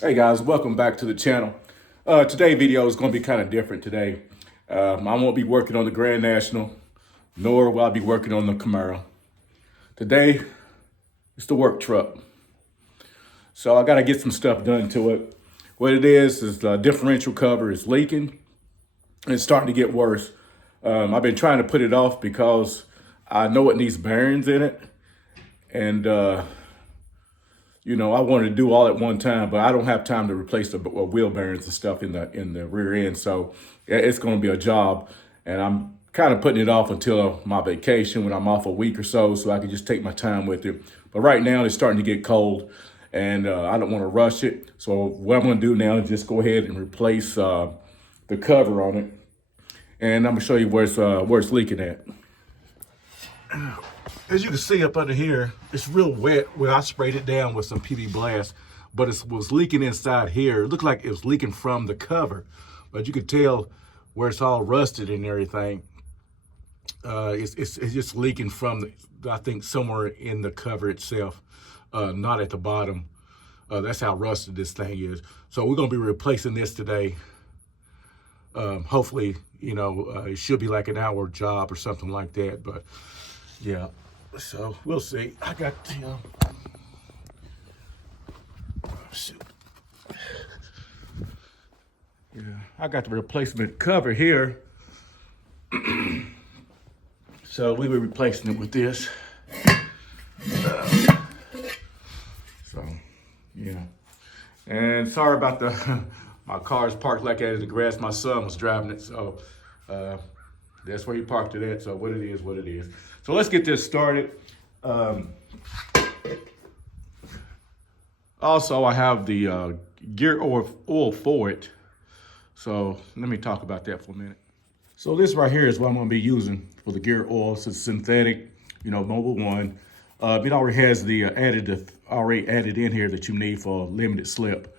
Hey guys, welcome back to the channel. Today's video is going to be kind of different today. I won't be working on the Grand National, nor will I be working on the Camaro. Today, it's the work truck. So I got to get some stuff done to it. What it is the differential cover is leaking. It's starting to get worse. I've been trying to put it off because I know it needs bearings in it. And I wanted to do all at one time, but I don't have time to replace the wheel bearings and stuff in the rear end. So it's going to be a job, and I'm kind of putting it off until my vacation when I'm off a week or so I can just take my time with it. But right now it's starting to get cold, and I don't want to rush it. So what I'm going to do now is just go ahead and replace the cover on it, and I'm going to show you where it's leaking at. As you can see up under here, it's real wet where I sprayed it down with some PB Blast, but it was leaking inside here. It looked like it was leaking from the cover, but you could tell where it's all rusted and everything. It's just leaking from, I think, somewhere in the cover itself, not at the bottom. That's how rusted this thing is. So we're gonna be replacing this today. Hopefully, it should be like an hour job or something like that, but yeah. So we'll see. I got shoot. Yeah, I got the replacement cover here. So we were replacing it with this. So yeah. And sorry about my car's parked like that in the grass. My son was driving it, so that's where he parked it at. So what it is, what it is. So let's get this started. Also, I have the gear oil for it. So let me talk about that for a minute. So this right here is what I'm going to be using for the gear oil. So it's synthetic, Mobil 1. It already has the additive already added in here that you need for limited slip.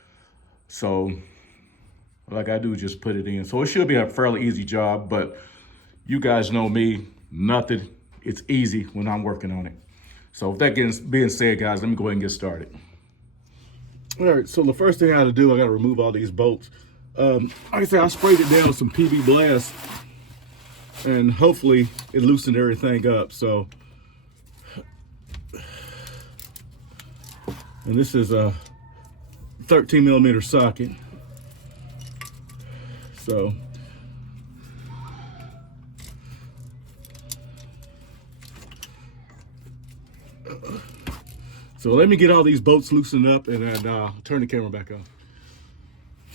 So like I do, just put it in. So it should be a fairly easy job, but you guys know me, nothing. It's easy when I'm working on it. So with that being said, guys, let me go ahead and get started. All right, so the first thing I got to do, I got to remove all these bolts. Like I said, I sprayed it down with some PB Blast, and hopefully it loosened everything up. So, and this is a 13 millimeter socket. So, let me get all these bolts loosened up, and then turn the camera back on.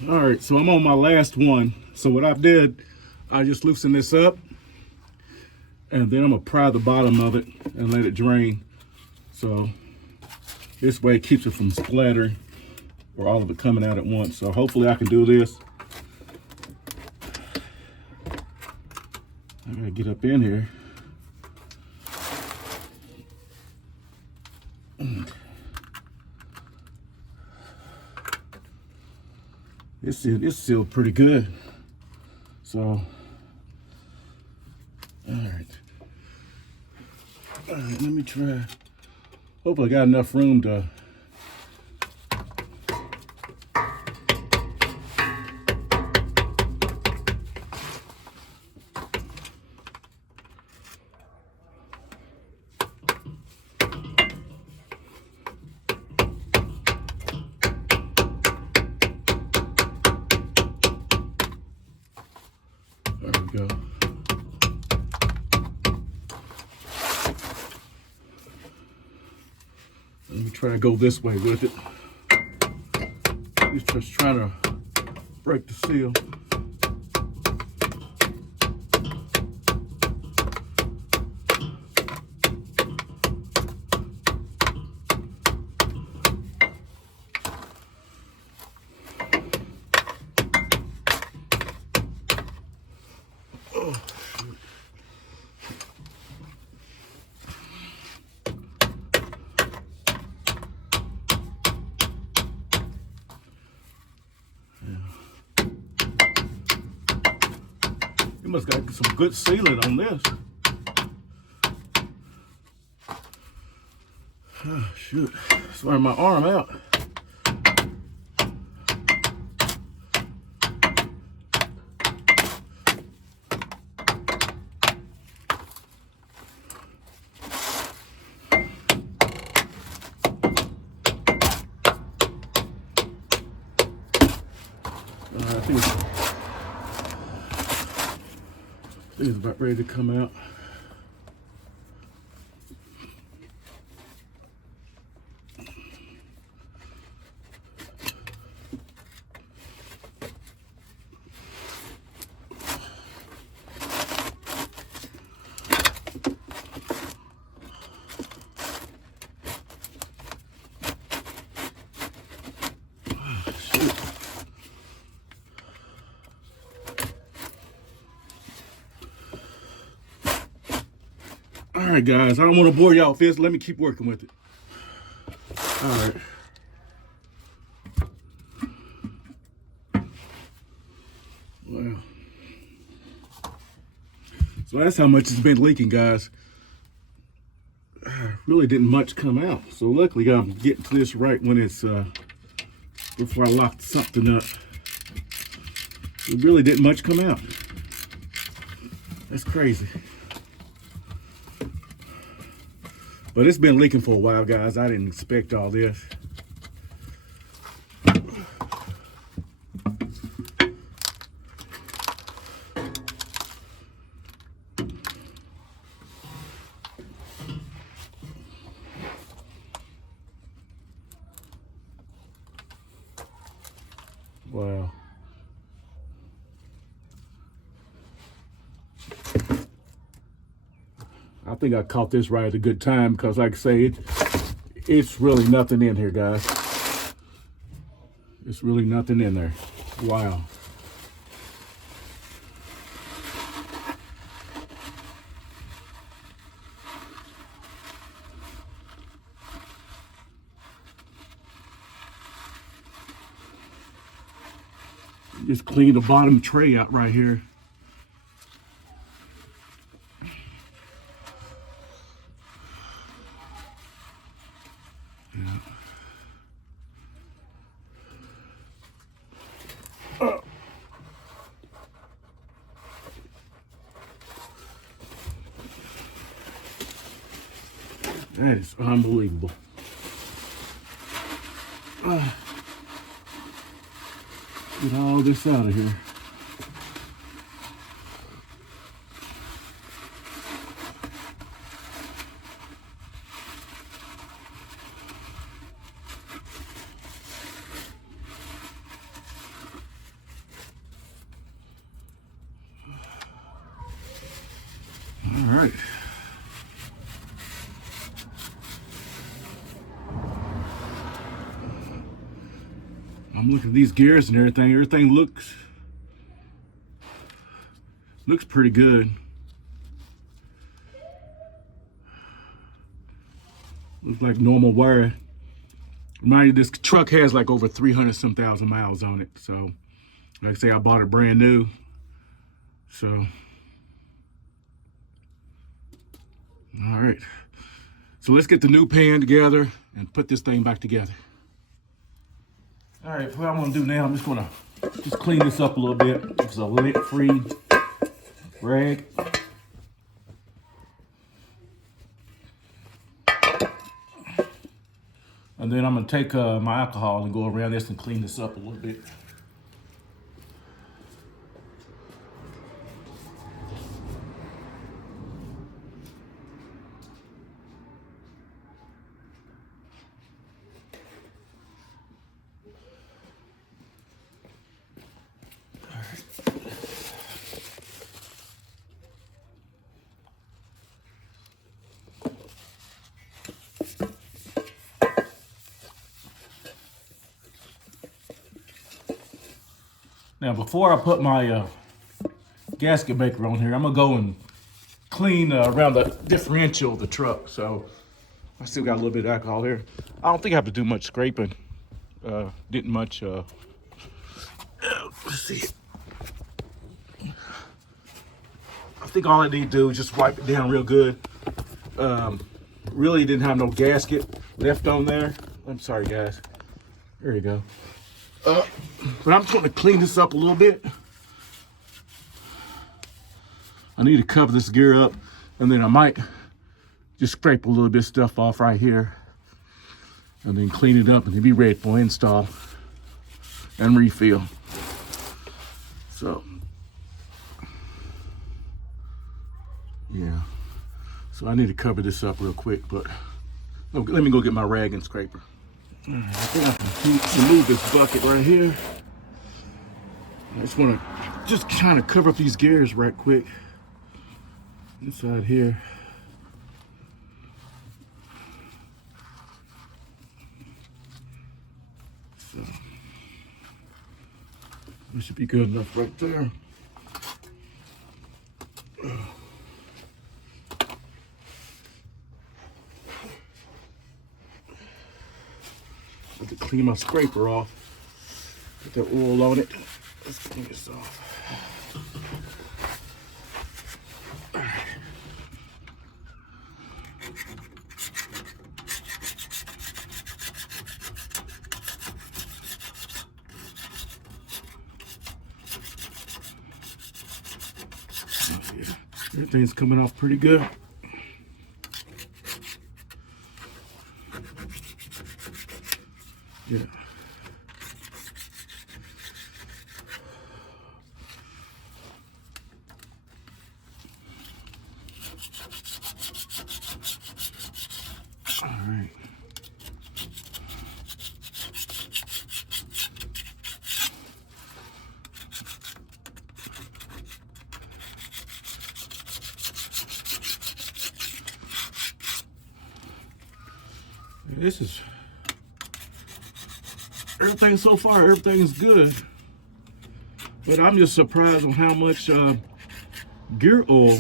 All right, so I'm on my last one. So what I did, I just loosened this up, and then I'm gonna pry the bottom of it and let it drain. So this way it keeps it from splattering or all of it coming out at once. So hopefully I can do this. I gotta get up in here. It's sealed pretty good. So, all right, let me try. Hopefully I got enough room to. There we go. Let me try to go this way with it. He's just trying to break the seal. You must got some good sealing on this. Oh, shoot. It's wearing my arm out. I think it's about ready to come out. All right, guys, I don't want to bore y'all with this. Let me keep working with it. All right. Wow. So that's how much it's been leaking, guys. Really didn't much come out. So luckily I'm getting to this right when it's, before I locked something up. It really didn't much come out. That's crazy. But it's been leaking for a while, guys. I didn't expect all this. Wow. I think I caught this right at a good time because, like I say, it's really nothing in here, guys. It's really nothing in there. Wow. Just clean the bottom tray out right here. Yeah. That is unbelievable. Get all this out of here. All right. I'm looking at these gears and everything. Everything looks pretty good. Looks like normal wiring. Remind you, this truck has like over 300-some thousand miles on it. So, like I say, I bought it brand new. So, all right. So let's get the new pan together and put this thing back together. All right, what I'm gonna do now, I'm just gonna clean this up a little bit. It's a lint-free rag. And then I'm gonna take my alcohol and go around this and clean this up a little bit. Now, before I put my gasket maker on here, I'm gonna go and clean around the differential of the truck. So I still got a little bit of alcohol here. I don't think I have to do much scraping. Didn't much, let's see. I think all I need to do is just wipe it down real good. Really didn't have no gasket left on there. I'm sorry, guys. There you go. But I'm just going to clean this up a little bit. I need to cover this gear up, and then I might just scrape a little bit of stuff off right here, and then clean it up, and it'll be ready for install and refill. So, yeah. So I need to cover this up real quick, but let me go get my rag and scraper. All right, I think I can remove this bucket right here. I just want to just kind of cover up these gears right quick. Inside here. So, this should be good enough right there. I have to clean my scraper off. Put that oil on it. Let's clean this off. All right. Yeah, everything's coming off pretty good. Yeah. All right. This is everything so far. Everything's good, but I'm just surprised on how much gear oil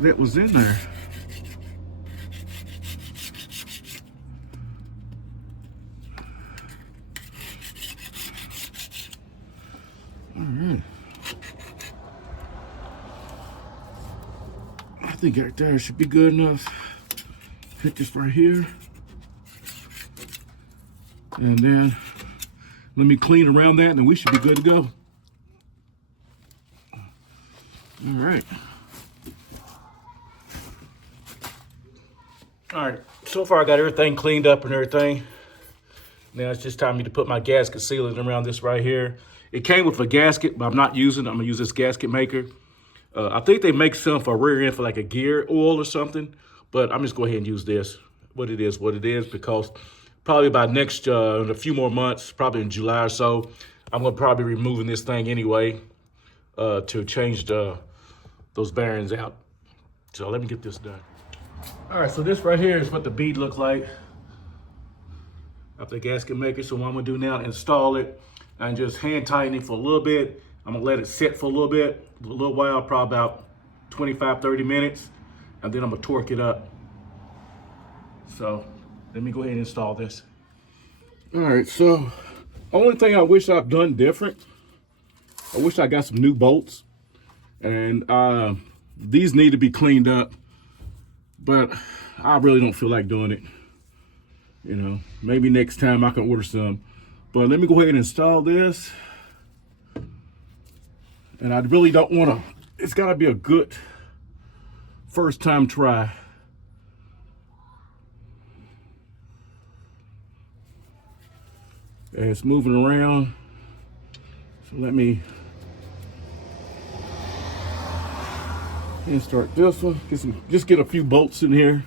that was in there. All right. I think right there should be good enough. Hit this right here. And then let me clean around that and we should be good to go. All right. All right, so far I got everything cleaned up and everything. Now it's just time for me to put my gasket sealant around this right here. It came with a gasket, but I'm not using it. I'm gonna use this gasket maker. I think they make some for rear end for like a gear oil or something, but I'm just go ahead and use this. What it is, because probably by next, in a few more months, probably in July or so, I'm gonna probably be removing this thing anyway to change those bearings out. So let me get this done. All right, so this right here is what the bead looks like after the gasket maker. So what I'm gonna do now, install it and just hand tighten it for a little bit. I'm gonna let it sit for a little while, probably about 25, 30 minutes, and then I'm gonna torque it up. So let me go ahead and install this. All right, so only thing I wish I've done different, I wish I got some new bolts, and these need to be cleaned up, but I really don't feel like doing it. You know, maybe next time I can order some. But let me go ahead and install this. And I really don't want to, it's got to be a good first time try. And it's moving around. So let me start this one. Just get a few bolts in here.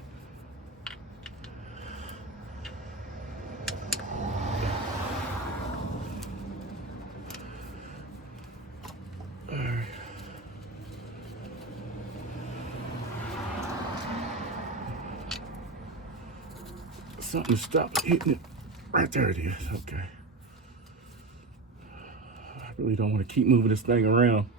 Something to stop hitting it. Right there it is. Okay. I really don't want to keep moving this thing around.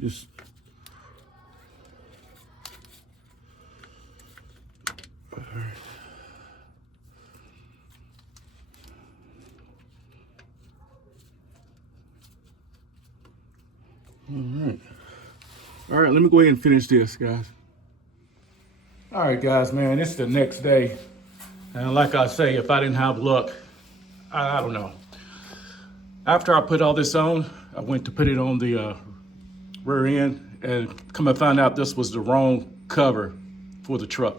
Just all right, let me go ahead and finish this, guys. All right, guys, man, it's the next day. And like I say, if I didn't have luck, I don't know. After I put all this on, I went to put it on the rear end, and come and find out this was the wrong cover for the truck.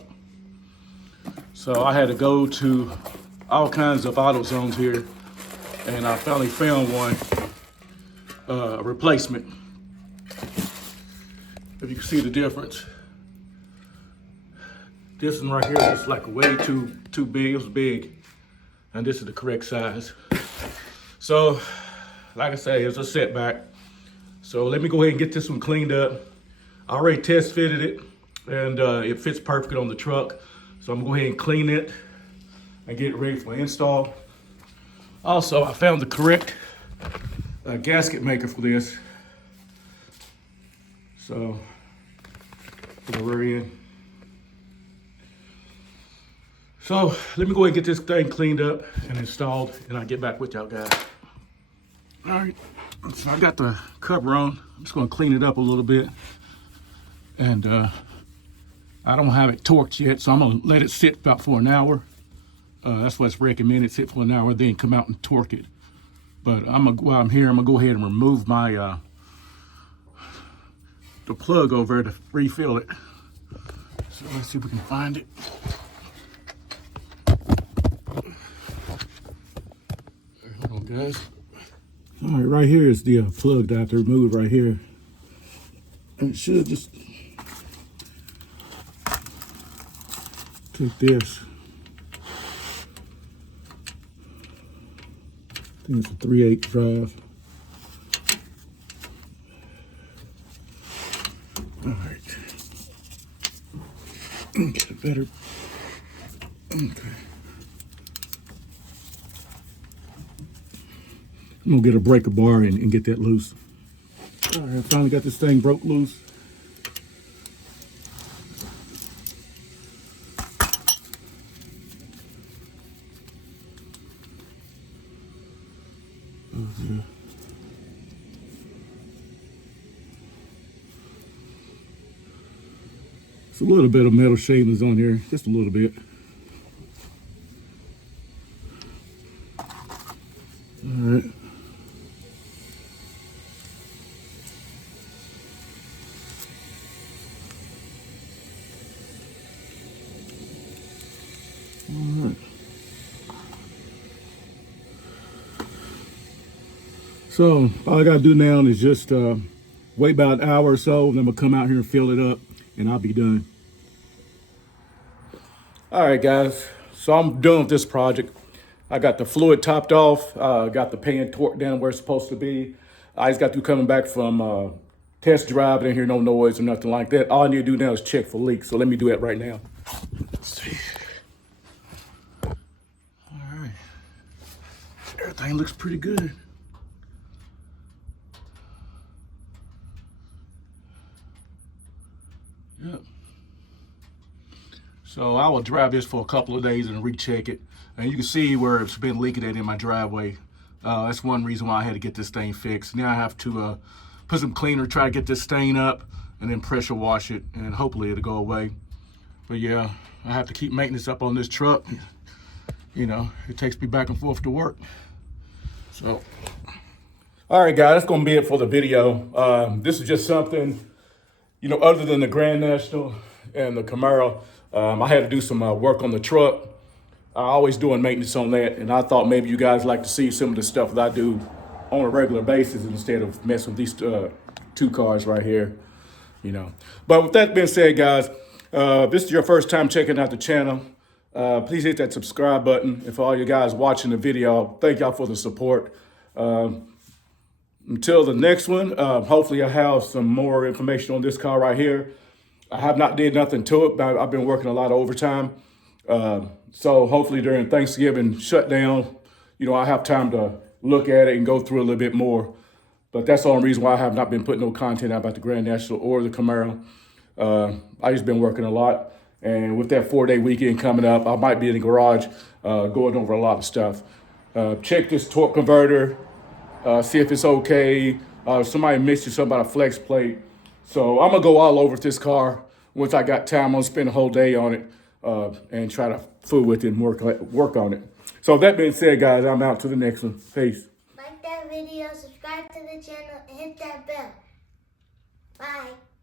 So I had to go to all kinds of auto zones here, and I finally found one, a replacement. If you can see the difference. This one right here is like way too big. It was big, and this is the correct size. So, like I say, it's a setback. So let me go ahead and get this one cleaned up. I already test fitted it, and it fits perfect on the truck. So I'm gonna go ahead and clean it and get it ready for install. Also, I found the correct gasket maker for this. So, for the rear end. So let me go ahead and get this thing cleaned up and installed, and I'll get back with y'all guys. All right, so I got the cover on. I'm just gonna clean it up a little bit. And I don't have it torqued yet, so I'm gonna let it sit about for an hour. That's what's recommended, sit for an hour, then come out and torque it. But while I'm here, I'm gonna go ahead and remove my the plug over to refill it. So let's see if we can find it. Hold on, guys. All right, right here is the plug that I have to remove right here. And it should just take this. I think it's a 3/8 drive. All right. Get it better. Okay. I'm gonna get a breaker bar and get that loose. All right, I finally got this thing broke loose. Yeah. It's a little bit of metal shavings on here, just a little bit. All right. All right. So all I gotta do now is just wait about an hour or so, then I'm gonna come out here and fill it up, and I'll be done. All right, guys. So I'm done with this project. I got the fluid topped off, got the pan torqued down where it's supposed to be. I just got through coming back from test drive. I didn't hear no noise or nothing like that. All I need to do now is check for leaks. So let me do that right now. Let's see. All right. Everything looks pretty good. Yep. So I will drive this for a couple of days and recheck it. And you can see where it's been leaking at in my driveway. That's one reason why I had to get this thing fixed. Now I have to put some cleaner, try to get this stain up, and then pressure wash it, and hopefully it'll go away. But yeah, I have to keep maintenance up on this truck. You know, it takes me back and forth to work. So, all right, guys, that's gonna be it for the video. This is just something, you know, other than the Grand National and the Camaro, I had to do some work on the truck. I always doing maintenance on that, and I thought maybe you guys like to see some of the stuff that I do on a regular basis instead of messing with these two cars right here, you know. But with that being said, guys, this is your first time checking out the channel. Please hit that subscribe button. And for all you guys watching the video, thank y'all for the support. Until the next one, hopefully I have some more information on this car right here. I have not did nothing to it, but I've been working a lot of overtime. So hopefully during Thanksgiving shutdown, you know, I have time to look at it and go through a little bit more. But that's the only reason why I have not been putting no content out about the Grand National or the Camaro. I just been working a lot. And with that 4-day weekend coming up, I might be in the garage going over a lot of stuff. Check this torque converter, see if it's okay. Somebody mentioned something about a flex plate. So I'm gonna go all over this car. Once I got time, I'm gonna spend a whole day on it and try to fool with it and work on it. So that being said, guys, I'm out to the next one. Peace. video, subscribe to the channel, and hit that bell. Bye.